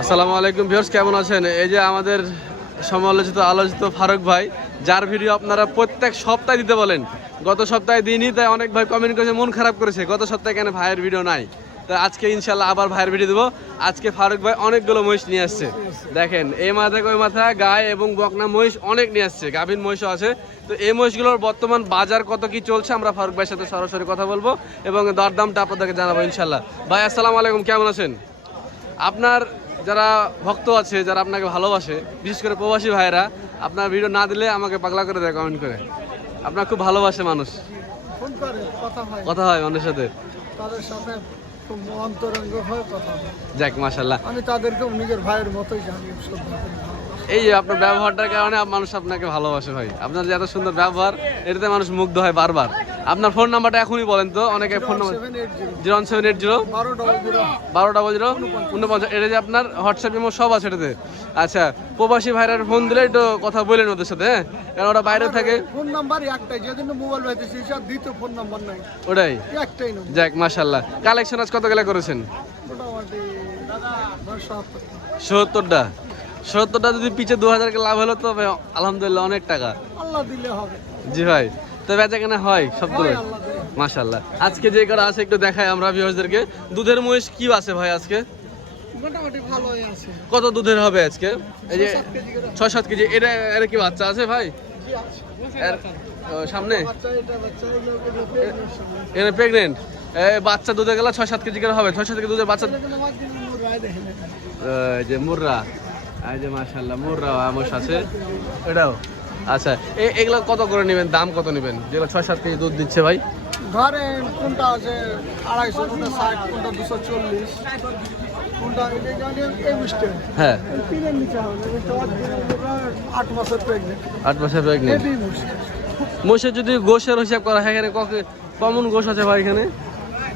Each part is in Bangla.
আসসালামু আলাইকুম ভিউয়ার্স, কেমন আছেন? এই যে আমাদের সমালোচিত আলোচিত ফারুক ভাই, যার ভিডিও আপনারা প্রত্যেক সপ্তাহে দিতে বলেন, গত সপ্তাহে দিনই তাই অনেক ভাই কমেন্ট করেছে, মন খারাপ করেছে গত সপ্তাহে কেন ভাইয়ের ভিডিও নাই। তো আজকে ইনশাল্লাহ আবার ভাইয়ের ভিডিও দেবো। আজকে ফারুক ভাই অনেকগুলো মহিষ নিয়ে আসছে, দেখেন এই মাথা থেকে ওই মাথা, গায়ে এবং বকনা মহিষ অনেক নিয়ে আসছে, গাভীন মহিষও আছে। তো এই মহিষগুলোর বর্তমান বাজার কত কি চলছে আমরা ফারুক ভাইয়ের সাথে সরাসরি কথা বলবো এবং দরদামটা আপনাদেরকে জানাবো ইনশাল্লাহ। ভাই আসসালামু আলাইকুম, কেমন আছেন? আপনার যারা ভক্ত আছে, যারা আপনাকে ভালোবাসে, বিশেষ করে প্রবাসী ভাইয়েরা, আপনার ভিডিও না দিলে আমাকে পাগলা করে দেয় কমেন্ট করে। আপনার খুব ভালোবাসে মানুষ, কথা হয় মানুষের সাথে, তাদের সাথে খুব অন্তরঙ্গ হয়ে কথা হয়। যাক মাশাআল্লাহ। আমি তাদেরকে নিজের ভাইয়ের মতোই জানি, শ্রদ্ধা করি। এই যে আপনার ব্যবহারটার কারণে মানুষ আপনাকে ভালোবাসে ভাই, আপনার যে এত সুন্দর ব্যবহার, এটাতে মানুষ মুগ্ধ হয় বারবার। আপনার ফোন নাম্বারটা এখনই বলেন তো, অনেকে ফোন নাম্বার 0780 1200 এটা যে আপনার হোয়াটসঅ্যাপ ইমো সব আছে এটাতে। আচ্ছা, প্রবাসী ভাইরার ফোন দিলে একটু কথা বলেন ওদের সাথে, হ্যাঁ, কারণ ওরা বাইরে থাকে। ফোন নাম্বার একটাই, যেদিন মোবাইল পাইতেছি সব দ্বিতীয় ফোন নাম্বার নাই, ওটাই একটাই নাম্বার। যাক মাশাআল্লাহ। কালেকশন আজ কত গেলে করেছেন? মোটামুটি 70টা যদি পিছে 2000 লাভ হলো তো ভাই আলহামদুলিল্লাহ অনেক টাকা। আল্লাহ দিলে হবে। জি ভাই, তো বেচা কেনা হয় সবগুলো হয়, আল্লাহ দিলে। মাশাআল্লাহ। আজকে যে করা আছে একটু দেখাই আমরা ভিউয়ার্সদেরকে। দুধের মহিষ কি আছে ভাই আজকে? মোটামুটি ভালোই আছে। কত দুধের হবে আজকে? এই যে 6-7 কেজি করে। 6-7 কেজি। এর কি বাচ্চা আছে ভাই? জি আছে। এর সামনে বাচ্চা, এটা বাচ্চা, এগুলো pregnant। এর প্রেগনেন্ট। বাচ্চা দুধে গেলে 6-7 কেজি করে হবে। 6-7 কেজি দুধের বাচ্চা। এগুলো মাছ দিলে মোর রায় দেখে নেবে। এই যে মুর্রা, এই যে মাশাআল্লাহ মুর্রা আমস আছে এটাও। আচ্ছা, এগুলো কত করে নেবেন, দাম কত নেবেন যেগুলো 6-7 কেজি দুধ দিচ্ছে ভাই? ধরেন কোনটা আছে 250, কোনটা 60, কোনটা 240, কোনটা এই বুঝতে হ্যাঁ, তিনের নিচে হবে। 8 মাসের প্রেগনেন্ট, 8 মাসের প্রেগনেন্ট। হেভি মুশকিল। মোষের যদি গোশের হিসাব করা হয়, এখানে কমন গোশ আছে ভাই এখানে?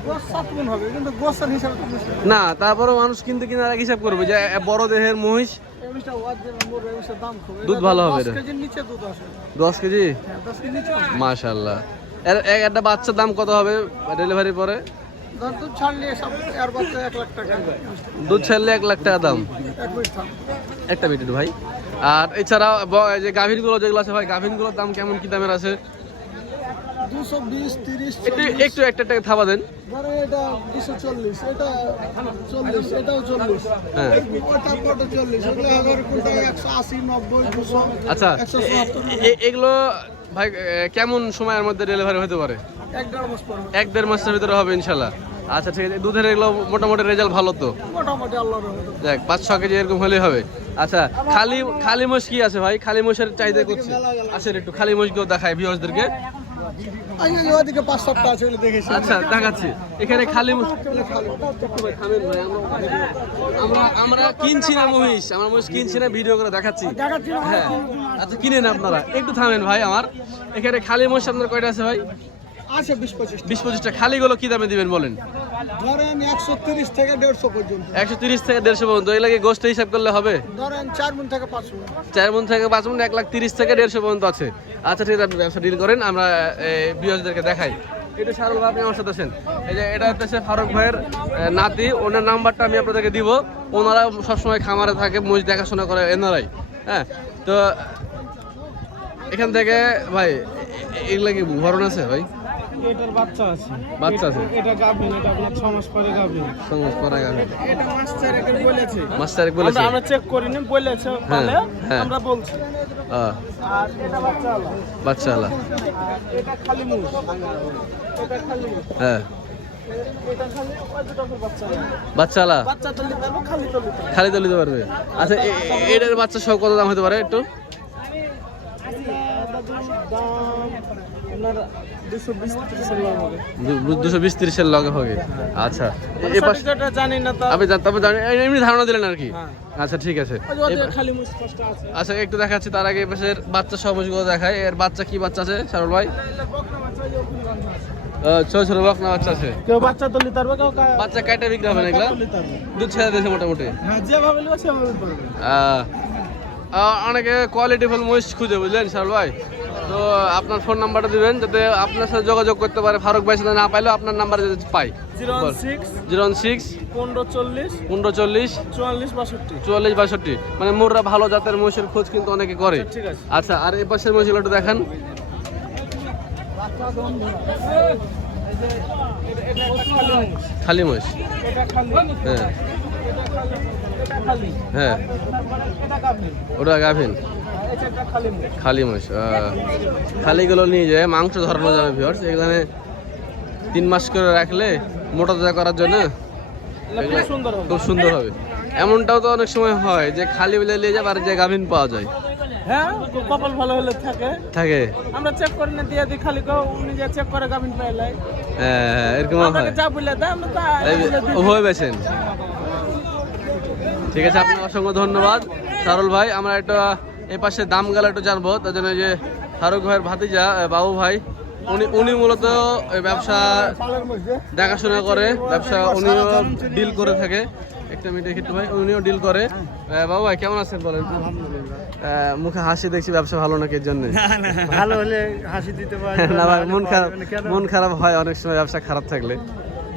গোস 7 গুণ হবে, কিন্তু গোসের হিসাবে তো মুশকিল। না, তারপরেও মানুষ কিন্তু কিনার আগে হিসাব করবে যে বড় দেহের মহিষ এই বিষটা ওয়াজিব মোর এই বিষের দাম খুব। দুধ ভালো হবে 10 এটা। কেজির নিচে দুধ আসে। 10 কেজি। হ্যাঁ, 10 কেজির নিচে আসে। মাশাআল্লাহ। একটা বাচ্চার দাম কত হবে ডেলিভারি পরে? ধর দুধ ছাড়লে সব এর বাচ্চা 1 লাখ টাকা। দুধ ছাড়লে 1 লাখ টাকা দাম। এক মিনিট থাম। একটা মিনিট ভাই। আর এছাড়া এই যে গাভীরগুলো যেগুলো আছে ভাই, গাভীরগুলোর দাম কেমন কি দামের আছে? 220, 30, একটু 40। একটু একটা থাবা দেন। ধরে এটা 240, এটা 40, এটাও 40, হ্যাঁ। ওটা 40, এগুলো হবে কোনটা 180, 90, 200। আচ্ছা, 170। এগুলো ভাই কেমন সময়ের মধ্যে ডেলিভারি হতে পারে? 1-1.5 মাস পর। 1-1.5 মাসের ভিতরে হবে ইনশাল্লাহ। আচ্ছা ঠিক আছে, দুধের এগুলো মোটামুটি রেজাল্ট ভালো তো? মোটামুটি আল্লাহর রহমতে। দেখ 5-6 কেজি এরকম হলেই হবে। আচ্ছা, খালি মোষ কি আছে ভাই? খালি মোষের চাহিদা করছে। আচ্ছা, একটু খালি মোষগুলো দেখায় ভিউয়ার্সদেরকে। এই ওদিকে 5-7টা আছে, ওগুলো দেখেছি। আচ্ছা দেখাচ্ছি, এখানে খালি মোষ। আমরা কিনছি না মহিষ, আমরা মহিষ কিনছি না, ভিডিও করে দেখাচ্ছি। হ্যাঁ, আচ্ছা কিনেন আপনারা, একটু থামেন ভাই আমার। এখানে খালি মোষ আপনার কয়টা আছে ভাই? আছে 20-25। 20-25টা। খালিগুলো কি দামে দিবেন বলেন? ধরেন 130 থেকে 150 পর্যন্ত। 130 থেকে 150 পর্যন্ত। এই লাগে গোষ্ঠ হিসাব করলে হবে? ধরেন 4 মণ থেকে 5 মণ। 4 মণ থেকে 5 মণ, 130 থেকে 150 পর্যন্ত আছে। আচ্ছা ঠিক আছে, আপনি ব্যবসা ডিল করেন, আমরা ভিউয়ারদেরকে দেখাই। একটু সারুল ভাই আপনি আমার সাথে আছেন। এই যে এটা হচ্ছে ফারুক ভাইয়ের নাতি, ওনার নাম্বারটা আমি আপনাদেরকে দিব। ওনারা সবসময় খামারে থাকে, মহিষ দেখাশোনা করে এনারাই। হ্যাঁ, তো এখান থেকে ভাই এগুলা কি ভরণ আছে ভাই? এটার বাচ্চা আছে, বাচ্চা আছে। এটা গাভীন, এটা আপনার 6 মাস পরে গাভীন। সঙ্গে করা গেল এটা মাস চারেকের বলেছে, মাস্টার বলেছে। আমরা চেক করিনি, বলেছে বলে হ্যাঁ। আমরা বলছি। আর এটা বাচ্চা আলা, বাচ্চা আলা। এটা খালি মুখ, এটা খালি মুখ, হ্যাঁ, এটা খালি ওই দুটো করে বাচ্চা আলা। বাচ্চা আলা বাচ্চা তো নিতে পারবো, খালি তো নিতে পারবো। খালি তো নিতে পারবে। আচ্ছা, এটার বাচ্চা সব কত দাম হতে পারে একটু? দাম আপনার 220-30 লাখ হবে। 220-30 এর লগে হবে। আচ্ছা, এই পাশে যেটা জানি না তা আপনি তবে এমনি ধারণা দিলেন আর কি। হ্যাঁ। আচ্ছা ঠিক আছে। ওই যে খালি মুখ কষ্ট আছে। আচ্ছা একটু দেখাচ্ছি, তার আগে এই পাশের বাচ্চা সবুজগুলো দেখায়। এর বাচ্চা কি বাচ্চা আছে সারুল ভাই? বকনা বাচ্চা, ওই যে ওখানে বাঁধা আছে। ছোট ছোট বকনা বাচ্চা আছে। কেউ বাচ্চা তো নিতে পারবে, কেউ বাচ্চা কাইটা বিক্রি হবে না এগুলা? নিতে পারবে। দুধ ছেড়ে দিয়েছে মোটামুটি। হ্যাঁ, যেভাবে নেবে সেভাবে পারবে। অনেকে কোয়ালিটি ফুল মহিষ খুঁজে, বুঝলেন সারুল ভাই? তো আপনার ফোন নাম্বারটা দিবেন যাতে আপনার সাথে যোগাযোগ করতে পারে, ফারুক ভাই সাথে না পাইলেও আপনার নাম্বার যদি পাই। 06 1540 1540 44 62। 44 62, মানে মোররা ভালো জাতের মহিষের খোঁজ কিন্তু অনেকে করে। ঠিক আছে। আচ্ছা, আর এই পাশের মহিষগুলো একটু দেখান। এটা একটা খালি মুষ। খালি মহিষ, এটা খালি। হ্যাঁ এটা খালি। হ্যাঁ, এটা গাভীর। ওটা গাভিন, এটা একটা খালি মুষ। খালি মহিষ। খালিগুলো নিয়ে যায় মাংস ধরানো যাবে ভিউয়ার্স। এখানে 3 মাস করে রাখলে মোটা তাজা করার জন্য খুব সুন্দর হবে। খুব সুন্দর হবে। এমনটাও তো অনেক সময় হয় যে খালি বিলে নিয়ে যাবে আর যে গাভিন পাওয়া যায়। হ্যাঁ, কপাল ভালো হলে থাকে। থাকে, আমরা চেক করে না দিয়ে দিই, খালি কেউ নিজে চেক করে গাভিন পাইলাই। হ্যাঁ, এরকম আপনাকে হয়। যা বলে দেয় আমরা তা বলে দিই। উভয় বেছেন। ঠিক আছে, আপনাকে অসংখ্য ধন্যবাদ সারুল ভাই। আমরা একটা এই পাশে দাম গেলে একটু জানবো, তার জন্য এই যে ফারুক ভাইয়ের ভাতিজা বাবু ভাই, উনি মূলত এই ব্যবসা দেখাশোনা করে, ব্যবসা উনিও ডিল করে থাকে। একটা মিনিট একটু ভাই, উনিও ডিল করে। বাবু ভাই কেমন আছেন বলেন? মুখে হাসি দেখছি, ব্যবসা ভালো নাকি এর জন্য? ভালো হলে হাসি দিতে পারে না ভাই, মন খারাপ হয় অনেক সময় ব্যবসা খারাপ থাকলে।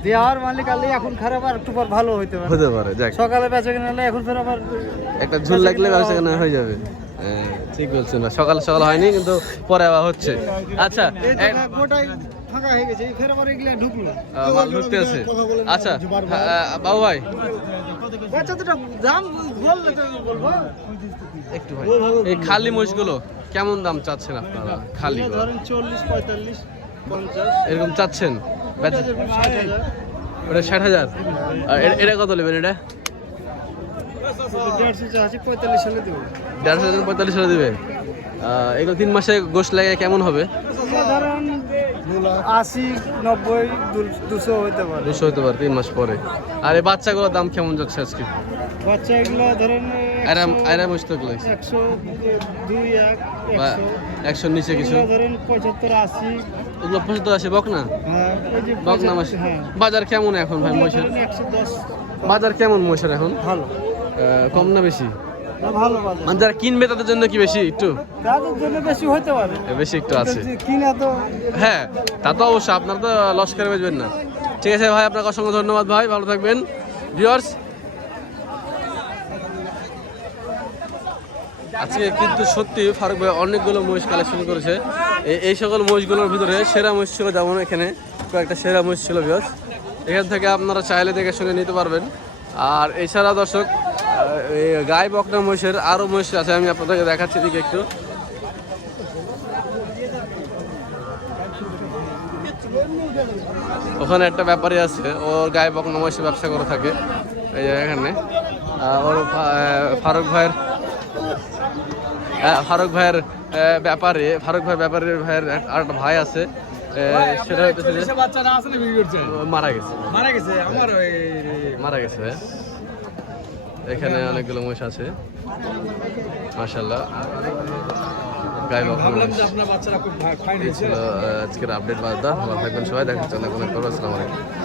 দেওয়ার মালিক আলে এখন খারাপ আর একটু পর ভালো হইতে পারে। হতে পারে, যাক সকালে বেচা কিনে হলে এখন ফের আবার একটা ঝুল লাগলে ব্যবসা কেনা হয়ে যাবে। ঠিক বলছেন, সকাল সকাল হয়নি কিন্তু পরে আবার হচ্ছে। আচ্ছা, গোটাই ফাঁকা হয়ে গেছে, ফের আবার এগুলা ঢুকলো। মাল ঢুকতে আছে। আচ্ছা বাবু ভাই, বেচা তো দাম বললে তো বলবো। একটু ভাই, এই খালি মহিষগুলো কেমন দাম চাচ্ছেন আপনারা? খালি ধরেন 40 45 50 এরকম চাচ্ছেন? বেচা 60,000। ওটা 60,000। আর এটা কত নেবেন? এটা 150 আছে 45 সালে দেবো। 150,000 45 টাকা দিবে। এগুলো 3 মাসে গোশ লাগে কেমন হবে? ধরেন 80 90 200 হইতে পারে। 200 হতে পারে 3 মাস পরে। আর এই বাচ্চাগুলোর দাম কেমন যাচ্ছে আজকে? বাচ্চা এগুলো ধরেন আয়রা মহিষ তো এগুলো 100 2 1 বা 100 100 নিচে কিছু? এগুলো ধরেন 75 80। ওগুলো 75 আসে বকনা? হ্যাঁ, এই যে বকনা মাস। হ্যাঁ, বাজার কেমন এখন ভাই মহিষের? 110। বাজার কেমন মহিষের এখন? ভালো কম না বেশি? না, ভালো বাজার। মানে যারা কিনবে তাদের জন্য কি বেশি একটু? তাদের জন্য বেশি হতে পারে, বেশি একটু আছে। যে কিনা তো হ্যাঁ, তা তো অবশ্যই, আপনারা তো লস করে বেচবেন না। ঠিক আছে ভাই, আপনাকে অসংখ্য ধন্যবাদ ভাই, ভালো থাকবেন। ভিউয়ার্স, আজকে কিন্তু সত্যি ফারুক ভাই অনেকগুলো মহিষ কালেকশন করেছে। এই সকল মহিষগুলোর ভিতরে সেরা মহিষ ছিল, যেমন এখানে কয়েকটা সেরা মহিষ ছিল। ভিউয়ার্স, এখান থেকে আপনারা চাইলে দেখে শুনে নিতে পারবেন। আর এছাড়া দর্শক, এই গাই বকনা মহিষের আরও মহিষ আছে, আমি আপনাদেরকে দেখাচ্ছি দিকে একটু। ওখানে একটা ব্যাপারী আছে, ওর গায়ে বকনা মহিষের ব্যবসা করে থাকে। এই যে এখানে ওর ফারুক ভাইয়ের ব্যাপারীর আর একটা ভাই আছে, সেটা হচ্ছে মারা গেছে। এখানে অনেকগুলো মহিষ আছে মাশাআল্লাহ। গায়ে বকনা মহিষ। এই ছিল আজকের আপডেট বার্তা। ভালো থাকবেন সবাই, দেখা হচ্ছে অন্য কোনো। আসসালামু আলাইকুম।